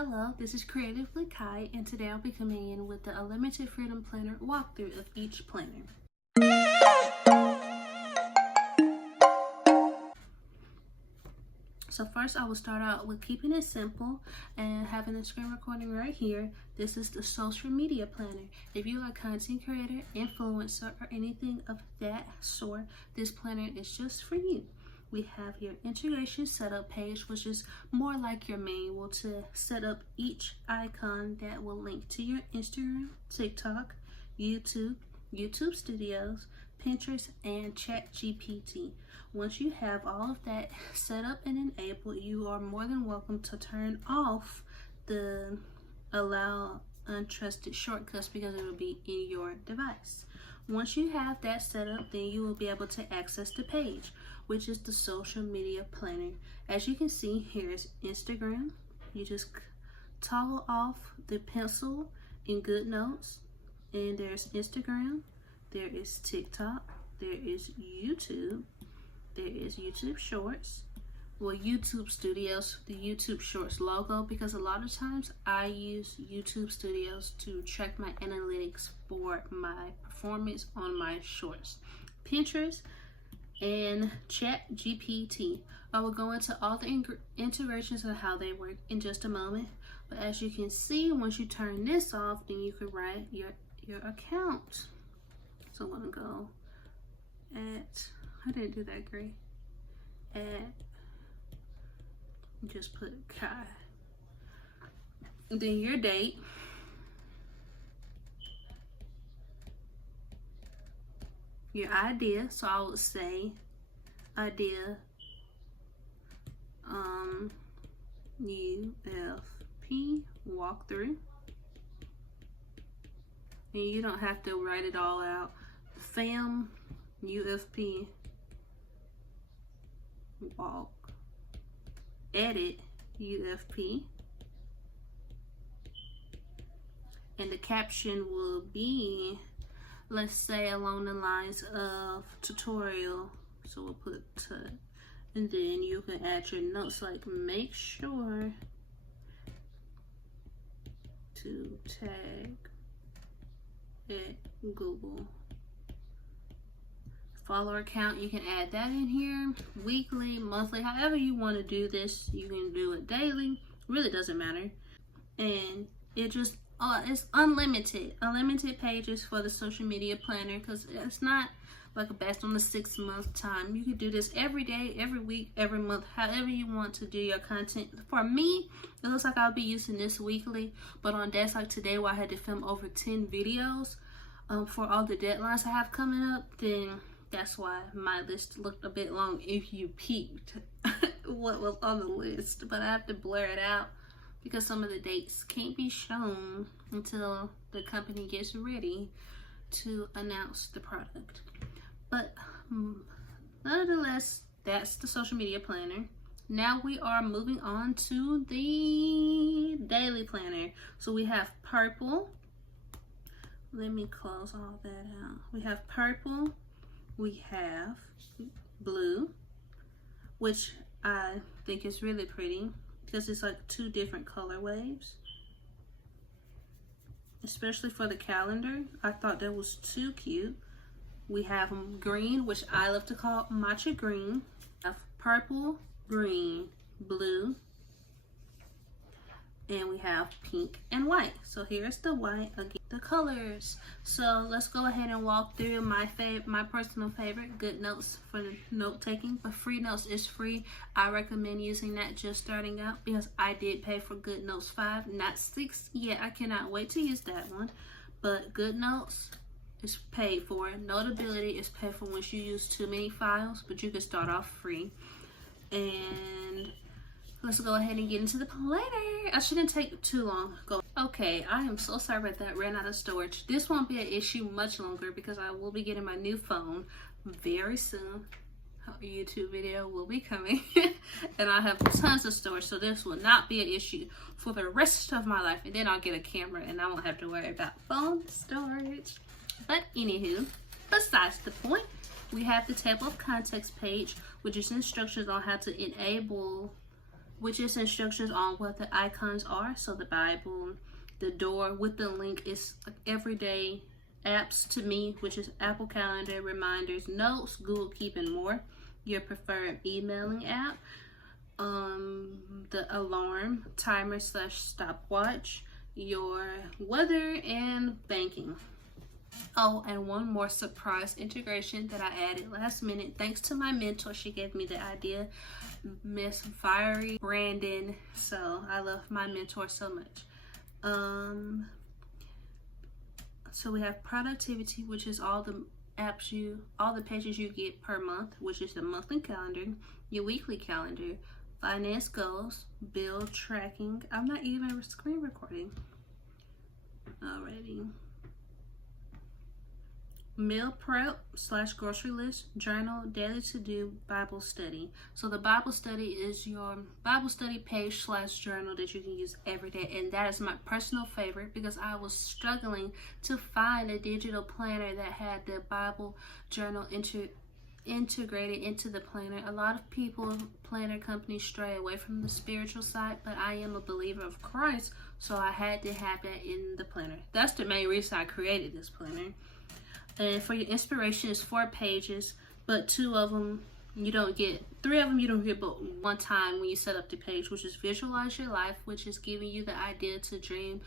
Hello, this is Creatively Kai, and today I'll be coming in with the Unlimited Freedom Planner walkthrough of each planner. So first I will start out with keeping it simple and having a screen recording right here. This is the social media planner. If you are a content creator, influencer, or anything of that sort, this planner is just for you. We have your integration setup page, which is more like your manual to set up each icon that will link to your Instagram, TikTok, YouTube, YouTube Studios, Pinterest, and ChatGPT. Once you have all of that set up and enabled, you are more than welcome to turn off the allow untrusted shortcuts because it will be in your device. Once you have that set up, then you will be able to access the page, which is the social media planner. As you can see, here is Instagram. You just toggle off the pencil in GoodNotes, and there's Instagram, there is TikTok, there is YouTube, there is YouTube Shorts, well, YouTube Studios, the YouTube Shorts logo, because a lot of times I use YouTube Studios to track my analytics for my performance on my shorts. Pinterest and ChatGPT. I will go into all the integrations and how they work in just a moment. But as you can see, once you turn this off, then you can write your account. So I'm gonna go at, I didn't do that great. Just put Kai. Then your date. Your idea, so I would say idea UFP walkthrough, and you don't have to write it all out. Fam UFP walk, edit UFP, and the caption will be, let's say, along the lines of tutorial. So we'll put and then you can add your notes like make sure to tag at Google. Follower count, you can add that in here. Weekly, monthly, however you want to do this. You can do it daily, really doesn't matter. And it just it's unlimited pages for the social media planner, because it's not like a based on the 6 month time. You can do this every day, every week, every month, however you want to do your content. For me, it looks like I'll be using this weekly, but on days like today where I had to film over 10 videos for all the deadlines I have coming up, then that's why my list looked a bit long if you peeped what was on the list. But I have to blur it out because some of the dates can't be shown until the company gets ready to announce the product. But nonetheless, that's the social media planner. Now we are moving on to the daily planner. So we have purple. Let me close all that out. We have purple. We have blue, which I think is really pretty because it's like 2 different color waves. Especially for the calendar, I thought that was too cute. We have green, which I love to call matcha green. We have purple, green, blue, and we have pink and white. So here's the white, again, the colors. So let's go ahead and walk through my personal favorite, GoodNotes, for note taking. But FreeNotes is free. I recommend using that just starting out because I did pay for GoodNotes 5, not 6 yet. I cannot wait to use that one. But GoodNotes is paid for. Notability is paid for once you use too many files, but you can start off free. And let's go ahead and get into the planner. I shouldn't take too long. Okay, I am so sorry about that. Ran out of storage. This won't be an issue much longer because I will be getting my new phone very soon. A YouTube video will be coming and I have tons of storage, so this will not be an issue for the rest of my life. And then I'll get a camera and I won't have to worry about phone storage. But anywho, besides the point, we have the table of contents page, which is instructions on how to enable which is instructions on what the icons are. So the Bible, the door with the link is like everyday apps to me, which is Apple Calendar, reminders, notes, Google Keep, and more. Your preferred emailing app, the alarm, timer / stopwatch, your weather, and banking. Oh, and one more surprise integration that I added last minute. Thanks to my mentor, she gave me the idea, Miss Fiery Brandon. So I love my mentor so much. So we have productivity, which is all the all the pages you get per month, which is the monthly calendar, your weekly calendar, finance goals, bill tracking. I'm not even screen recording already. Meal prep / grocery list, journal, daily to-do, Bible study. So the Bible study is your Bible study page / journal that you can use every day. And that is my personal favorite because I was struggling to find a digital planner that had the Bible journal integrated into the planner. A lot of people, planner companies, stray away from the spiritual side, but I am a believer of Christ, so I had to have that in the planner. That's the main reason I created this planner. And for your inspiration, it's 4 pages, but 2 of them you don't get, 3 of them you don't get but one time when you set up the page, which is visualize your life, which is giving you the idea to dream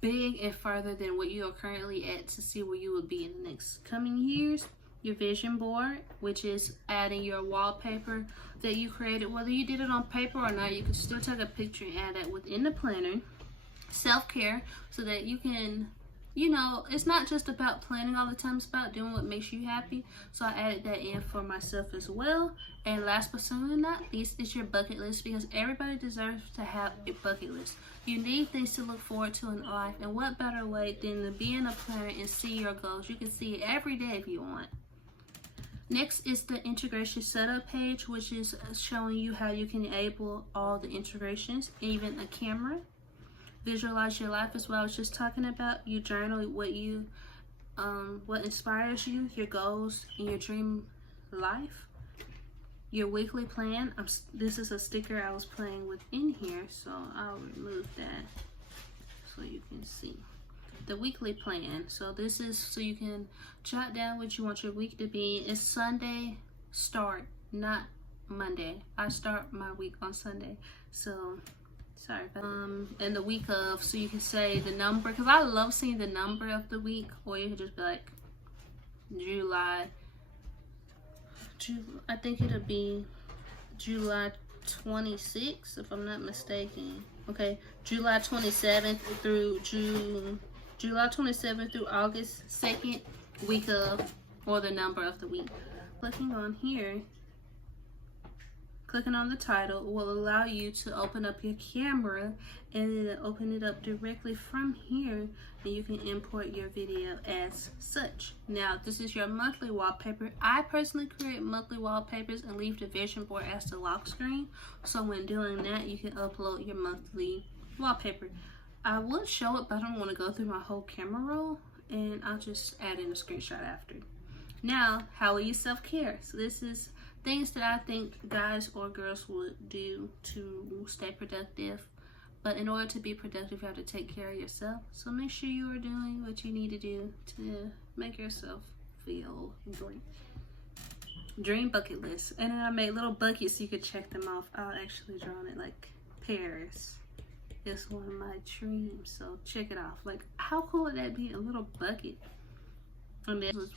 big and further than what you are currently at to see where you will be in the next coming years. Your vision board, which is adding your wallpaper that you created, whether you did it on paper or not, you can still take a picture and add that within the planner. Self-care, so that you can, you know, it's not just about planning all the time, it's about doing what makes you happy. So I added that in for myself as well. And last but certainly not least is your bucket list, because everybody deserves to have a bucket list. You need things to look forward to in life, and what better way than to be in a planner and see your goals. You can see it every day if you want. Next is the integration setup page, which is showing you how you can enable all the integrations, even a camera. Visualize your life as well. I was just talking about. You journal what inspires you, your goals, and your dream life. Your weekly plan. This is a sticker I was playing with in here, so I'll remove that so you can see the weekly plan. So this is so you can jot down what you want your week to be. It's Sunday start, not Monday. I start my week on Sunday, so sorry. And the week of, so you can say the number, because I love seeing the number of the week, or you can just be like July, I think it'll be July 26th if I'm not mistaken. Okay, July 27th through July 27th through August 2nd week of, or the number of the week. Clicking on here, clicking on the title will allow you to open up your camera, and it'll open it up directly from here, and you can import your video as such. Now, this is your monthly wallpaper. I personally create monthly wallpapers and leave the vision board as the lock screen. So when doing that, you can upload your monthly wallpaper. I would show it, but I don't want to go through my whole camera roll, and I'll just add in a screenshot after. Now, how will you self-care? So this is things that I think guys or girls would do to stay productive. But in order to be productive, you have to take care of yourself. So make sure you are doing what you need to do to make yourself feel great. Dream bucket list. And then I made little buckets so you could check them off. I'll actually draw it like Paris. It's one of my dreams, so check it off. Like, how cool would that be? A little bucket. And then,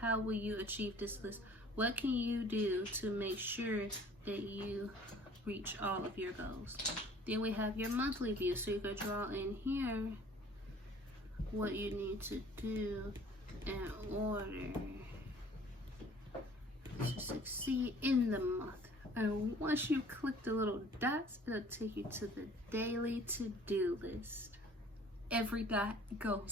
how will you achieve this list? What can you do to make sure that you reach all of your goals? Then we have your monthly view, so you could draw in here what you need to do in order to succeed in the month. And once you click the little dots, it'll take you to the daily to-do list. Every dot goes